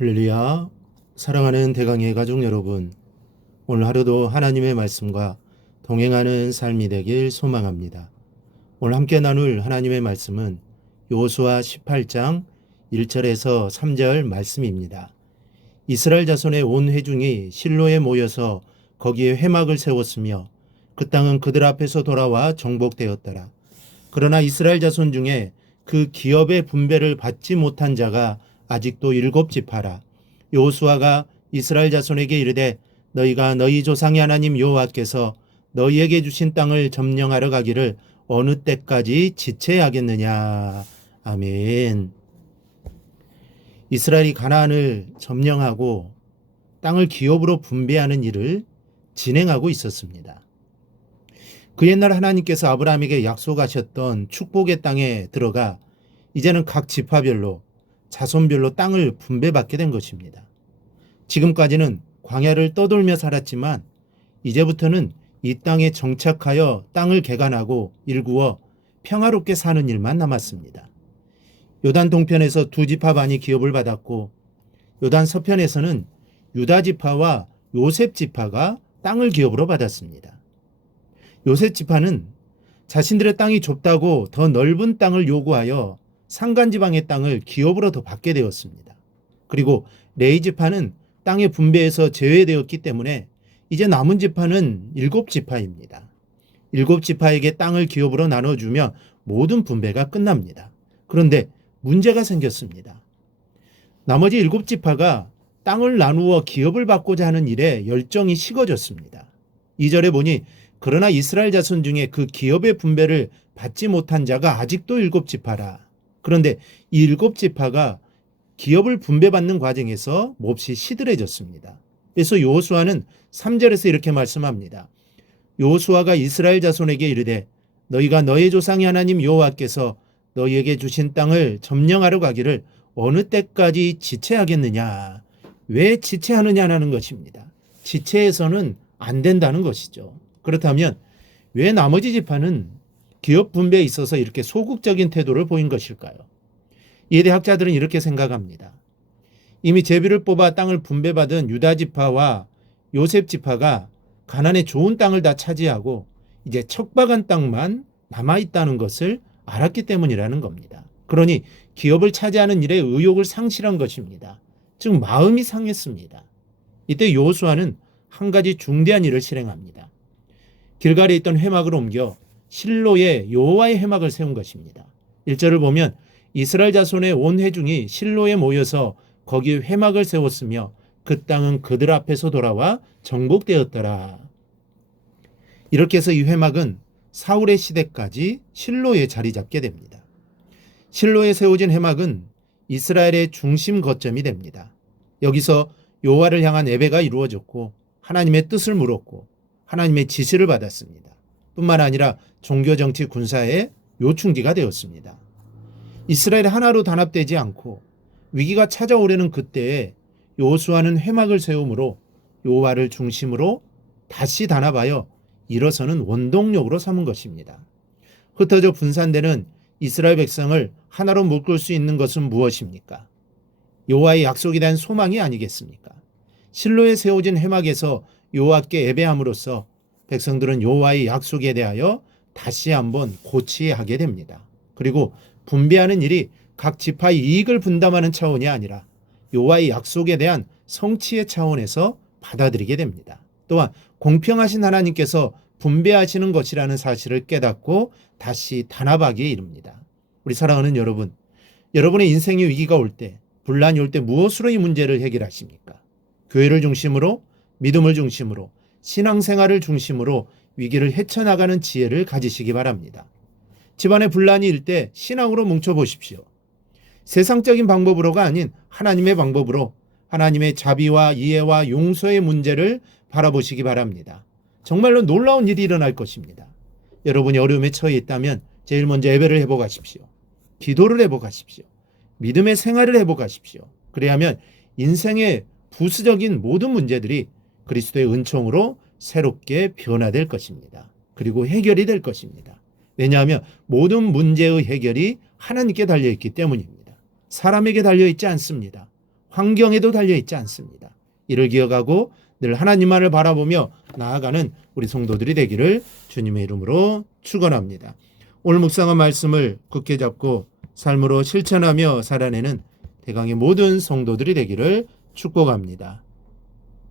할렐루야. 사랑하는 대강의 가족 여러분, 오늘 하루도 하나님의 말씀과 동행하는 삶이 되길 소망합니다. 오늘 함께 나눌 하나님의 말씀은 여호수아 18장 1절에서 3절 말씀입니다. 이스라엘 자손의 온 회중이 실로에 모여서 거기에 회막을 세웠으며 그 땅은 그들 앞에서 돌아와 정복되었더라. 그러나 이스라엘 자손 중에 그 기업의 분배를 받지 못한 자가 아직도 7지파라. 여호수아가 이스라엘 자손에게 이르되 너희가 너희 조상의 하나님 여호와께서 너희에게 주신 땅을 점령하러 가기를 어느 때까지 지체하겠느냐. 아멘. 이스라엘이 가나안을 점령하고 땅을 기업으로 분배하는 일을 진행하고 있었습니다. 그 옛날 하나님께서 아브라함에게 약속하셨던 축복의 땅에 들어가 이제는 각 지파별로 자손별로 땅을 분배받게 된 것입니다. 지금까지는 광야를 떠돌며 살았지만 이제부터는 이 땅에 정착하여 땅을 개간하고 일구어 평화롭게 사는 일만 남았습니다. 요단 동편에서 2지파 반이 기업을 받았고 요단 서편에서는 유다 지파와 요셉 지파가 땅을 기업으로 받았습니다. 요셉 지파는 자신들의 땅이 좁다고 더 넓은 땅을 요구하여 산간지방의 땅을 기업으로 더 받게 되었습니다. 그리고 레위 지파는 땅의 분배에서 제외되었기 때문에 이제 남은 지파는 7지파입니다. 7지파에게 땅을 기업으로 나눠주며 모든 분배가 끝납니다. 그런데 문제가 생겼습니다. 나머지 7지파가 땅을 나누어 기업을 받고자 하는 일에 열정이 식어졌습니다. 2절에 보니 그러나 이스라엘 자손 중에 그 기업의 분배를 받지 못한 자가 아직도 7지파라. 그런데 이 7지파가 기업을 분배받는 과정에서 몹시 시들해졌습니다. 그래서 여호수아는 3절에서 이렇게 말씀합니다. 여호수아가 이스라엘 자손에게 이르되 너희가 너희 조상의 하나님 여호와께서 너희에게 주신 땅을 점령하러 가기를 어느 때까지 지체하겠느냐. 왜 지체하느냐는 것입니다. 지체해서는 안 된다는 것이죠. 그렇다면 왜 나머지 지파는 기업 분배에 있어서 이렇게 소극적인 태도를 보인 것일까요? 이에 대해 학자들은 이렇게 생각합니다. 이미 제비를 뽑아 땅을 분배받은 유다 지파와 요셉 지파가 가나안의 좋은 땅을 다 차지하고 이제 척박한 땅만 남아있다는 것을 알았기 때문이라는 겁니다. 그러니 기업을 차지하는 일에 의욕을 상실한 것입니다. 즉 마음이 상했습니다. 이때 여호수아는 한 가지 중대한 일을 실행합니다. 길갈에 있던 회막을 옮겨 실로에 여호와의 회막을 세운 것입니다. 1절을 보면 이스라엘 자손의 온 회중이 실로에 모여서 거기에 회막을 세웠으며 그 땅은 그들 앞에서 돌아와 정복되었더라. 이렇게 해서 이 회막은 사울의 시대까지 실로에 자리 잡게 됩니다. 실로에 세워진 회막은 이스라엘의 중심 거점이 됩니다. 여기서 여호와를 향한 예배가 이루어졌고 하나님의 뜻을 물었고 하나님의 지시를 받았습니다. 뿐만 아니라 종교, 정치, 군사의 요충지가 되었습니다. 이스라엘이 하나로 단합되지 않고 위기가 찾아오려는 그때에 여호수아는 회막을 세우므로 여호와를 중심으로 다시 단합하여 일어서는 원동력으로 삼은 것입니다. 흩어져 분산되는 이스라엘 백성을 하나로 묶을 수 있는 것은 무엇입니까? 여호와의 약속에 대한 소망이 아니겠습니까? 실로에 세워진 회막에서 여호와께 예배함으로써 백성들은 여호와의 약속에 대하여 다시 한번 고취하게 됩니다. 그리고 분배하는 일이 각 지파의 이익을 분담하는 차원이 아니라 여호와의 약속에 대한 성취의 차원에서 받아들이게 됩니다. 또한 공평하신 하나님께서 분배하시는 것이라는 사실을 깨닫고 다시 단합하기에 이릅니다. 우리 사랑하는 여러분, 여러분의 인생의 위기가 올 때, 분란이 올 때 무엇으로 이 문제를 해결하십니까? 교회를 중심으로, 믿음을 중심으로, 신앙생활을 중심으로 위기를 헤쳐나가는 지혜를 가지시기 바랍니다. 집안의 분란이 일 때 신앙으로 뭉쳐보십시오. 세상적인 방법으로가 아닌 하나님의 방법으로 하나님의 자비와 이해와 용서의 문제를 바라보시기 바랍니다. 정말로 놀라운 일이 일어날 것입니다. 여러분이 어려움에 처해 있다면 제일 먼저 예배를 회복하십시오. 기도를 회복하십시오. 믿음의 생활을 회복하십시오. 그래야만 인생의 부수적인 모든 문제들이 그리스도의 은총으로 새롭게 변화될 것입니다. 그리고 해결이 될 것입니다. 왜냐하면 모든 문제의 해결이 하나님께 달려있기 때문입니다. 사람에게 달려있지 않습니다. 환경에도 달려 있지 않습니다. 이를 기억하고 늘 하나님만을 바라보며 나아가는 우리 성도들이 되기를 주님의 이름으로 축원합니다. 오늘 묵상한 말씀을 굳게 잡고 삶으로 실천하며 살아내는 대강의 모든 성도들이 되기를 축복합니다.